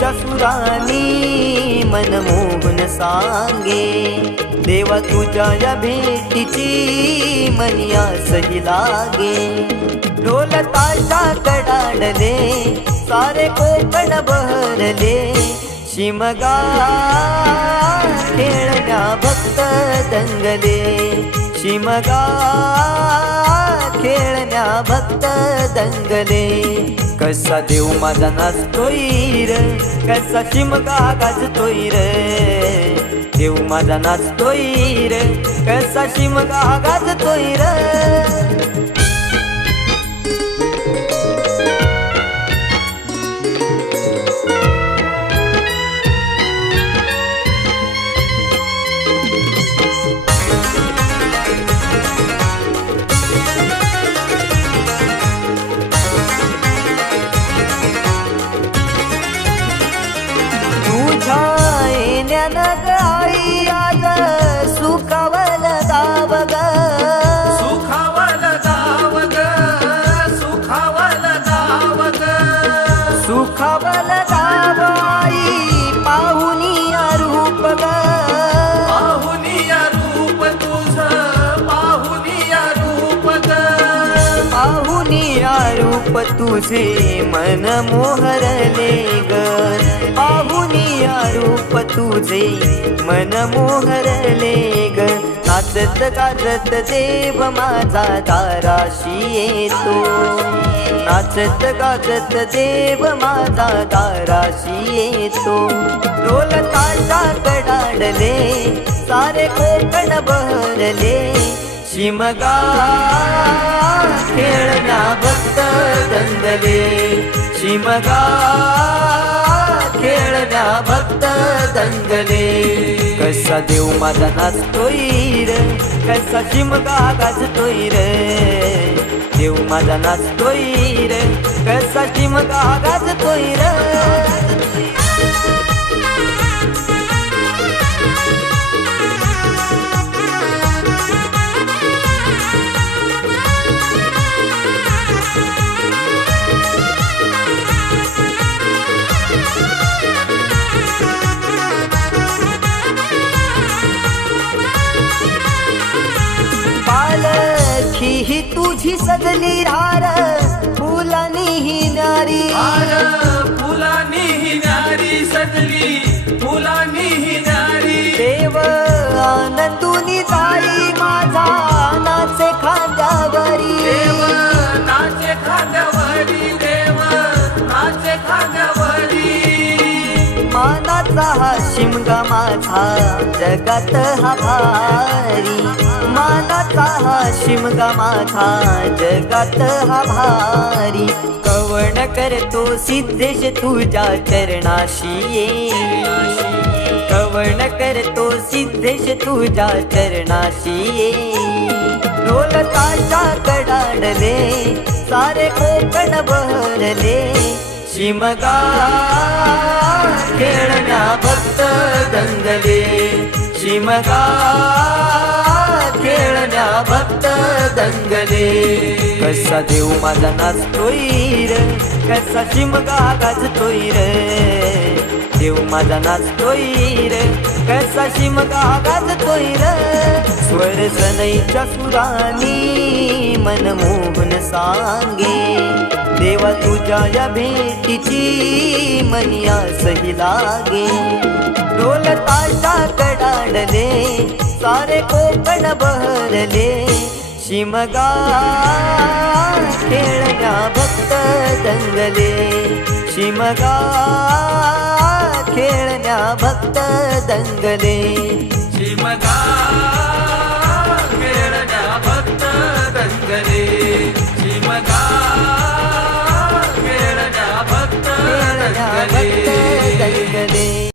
सनईच्या सुरानी मन मोहन सांगे, देवा तुझ्या या भेटीची मनी आसही लागे। ढोल ताशा कडाडले सारे कोकण बहरले, शिमगा खेळण्या भक्त दंगले, शिमगा खेळण्या भक्त दंगले। कसा देव माझा नाचतोय र, कसा शिमगा गाजतोय र, देव माझा नाचतोय र, कसा शिमगा गाजतोय र। आई आज सुखावल दाव ग, सुखावल दाव ग, सुखावल दाव ग, सुखावल दाव आई पाहुनिया रूप ग, पाहुनिया रूप तुझ, पाहुनिया रूप ग, पाहुनिया रूप तुझे मन मोहरले ग, पाहुनिया रूप तुझे मन मोहरले ग। नाचत गाजत देव माझा दाराशी येतो, नाचत गाजत देव माझा दाराशी येतो। ढोल ताशा कडाडले सारे कोकण बहरले, शिमगा खेळण्या भक्त दंगले, शिमगा खेळण्या भक्त दंगले। कसा देव माझा नाचतोय र, कसा शिमगा गाजतोय र, देव माझा नाचतोय र, कसा शिमगा गाजतोय र। पालखी ही तुझी सजली रार, फुलानी ही नारी, फुलानी ही नारी सजली, फुलानी ही नारी। देव आनंदुनी जाई माझा नाचे खांद्यावरी, देव नाचे खांद्यावरी, देव नाचे खांद्यावरी। मानाचा हा शिमगा माझा जगात हा भारी, मानाचा हा शिमगा माझा जगात हा भारी। कवण करतो सिद्धेश तुझ्या चरणाशी ये, कवण करतो सिद्धेश तुझ्या चरणाशी ये। ढोल ताशा कडाडले सारे कोकण बहरले, शिमगा खेळण्या भक्त दंगले, शिमगा खेळण्या भक्त दंगले। कसा देव माझा नाचतोय र, कसा शिमगा गाजतोय र, देव माझा नाचतोय र, कसा शिमगा गाजतोय र। स्वर सनईच्या सुरानी मन मोहन सांगे, देवा तुझ्या या भेटीची मनी आसही लागे। ढोल ताशा कडाडले सारे कोकण बहरले, शिमगा खेळण्या भक्त दंगले, शिमगा खेळण्या भक्त दंगले, शिमगा